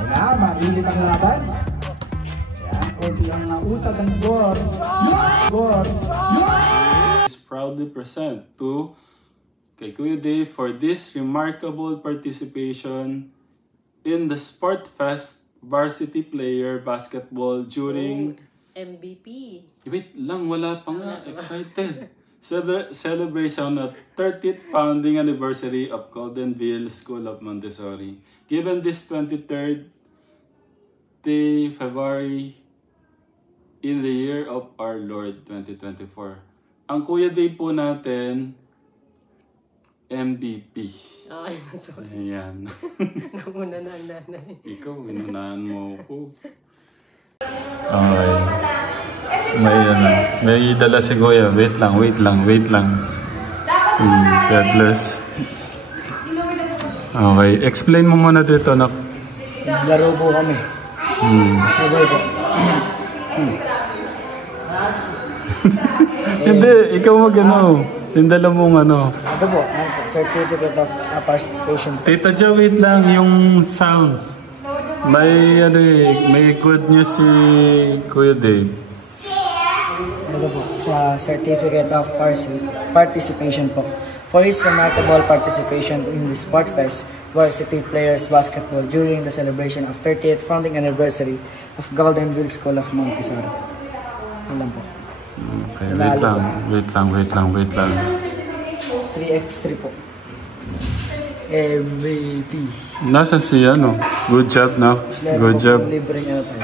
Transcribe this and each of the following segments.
Wala, mainit ang laban. Yan, konti ang nausad ang score. Score. Proudly present to kay Kuya Dave for this remarkable participation in the Sport Fest Varsity Player Basketball during MVP. Wait lang, wala pa nga. Excited. Celebration of 30th founding anniversary of Goldenville School of Montessori. Given this 23rd day February in the year of our Lord 2024. Ang Kuya Dave po natin, MVP. Ay, sorry. Ayan. Nauna na ang nanay. Ikaw, inunahan mo ako. Okay. May dala si Kuya. Wait lang. God bless. Okay, explain mo muna dito, nak. Laro po kami. Sabay po. Hindi, ikaw mag-ano. Yung dala mong ano. Ito po, certificate of participation. Tita Jo, wait lang, yung sounds. May good news si Kuya Dave. Ito po, sa certificate of participation po. For his remarkable participation in the Sport Fest Varsity Players Basketball during the celebration of 30th founding anniversary of Goldenville School of Montessori. Alam po. Okay, wait lang. 3x3 po. MVP. Nasa si ano? Good job na. Good job. Libreng ano tayo.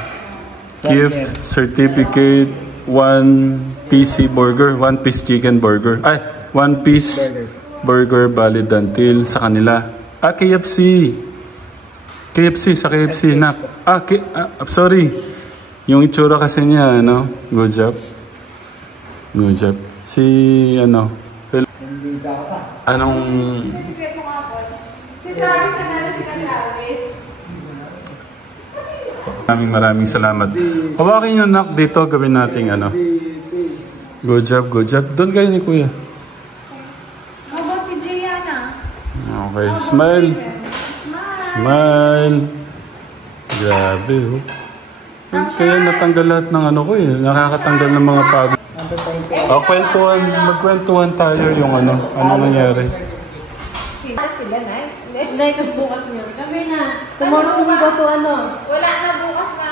Gift certificate, 1 PC burger, 1 piece chicken burger. Ay, 1 piece burger valid until sa kanila. KFC. Sa KFC na. Sorry. Yung itsura kasi niya, ano? Good job. Si, ano? Anong... Si Travis na si Travis. Maraming salamat. Hawakin nyo, nak, dito. Gawin natin, ano? Good job. Doon kayo ni Kuya. How about si Gianna? Okay, smile. Grabe, oh. Kaya natanggal lahat ng ano ko eh. Nakakatanggal ng mga pagod. Magkwentuhan tayo yung ano nangyari. Sila na eh. Hindi, kasi bukas niyo. Kami na. Tomorrow mo ba ito ano? Wala na bukas na.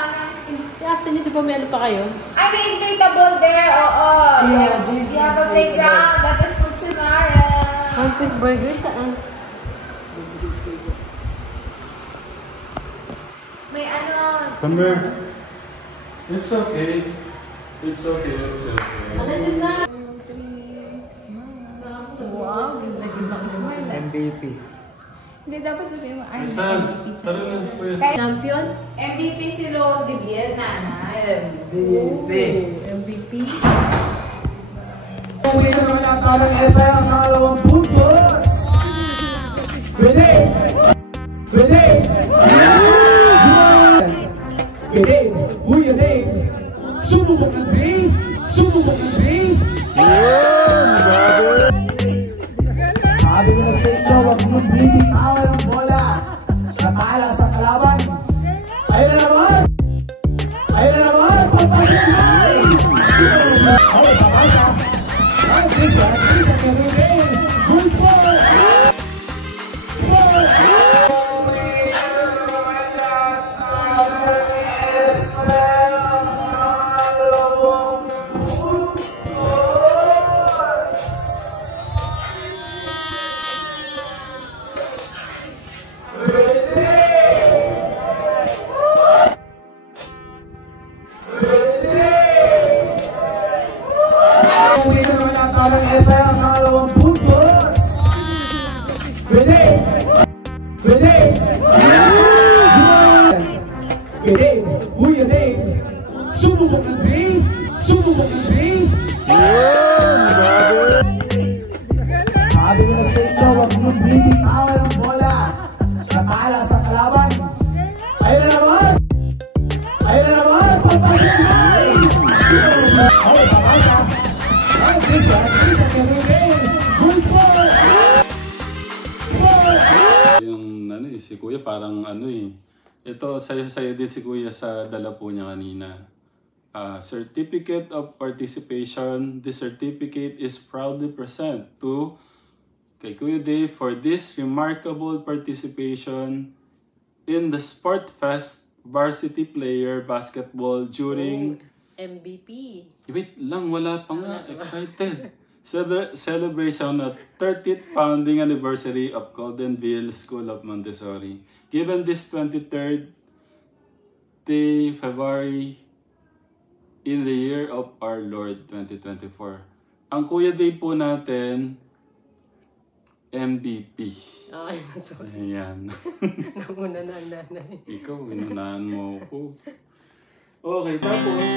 After nito pa may ano pa kayo? Ay, may inflatable there. Oo. You have a playground. That is food Sonara. 1 piece burger saan? May ano. Come here. It's okay. Alasin na! Wow, naging mag-smile. MVP. Hindi dapat sabihin mo. Ay, Saan? Tara lang, Kuya. Champion? MVP si Lord de Vienna. MVP? Uli na naman ang tarang ESA ang nakalawang puntos. Pwede! Kuya Dave! Sumubok ng dream! Sabi ko na sa inyo, wag mong bibitawan ng bola. Natala sa kalaban. Ayun na naman! Papagay! Oh, pamasa! Ay, Krisa, Keruben! Good ball! Kuya Dave! Sumubok ng dream! Sabi ko na sa inyo, wag mong bibitawan ng bola. Natala sa kalaban. Ayun na naman! Papagay! Oh, pamasa! Ay, Krisa, Keruben! Good ball! Yung si Kuya parang Ito, sayo-sayo din si Kuya sa dala po niya kanina. Certificate of Participation. This certificate is proudly present to kay Kuya Dave for this remarkable participation in the Sport Fest varsity player basketball during... MVP. Wait lang, wala pa nga. Excited. Celebration at 30th founding anniversary of Goldenville School of Montessori. Given this 23rd day February in the year of our Lord 2024. Ang Kuya Dave po natin, MVP. Ay, sorry. Ayan. Nauna na ang nanay. Ikaw, inunahan mo ako. Okay, tapos...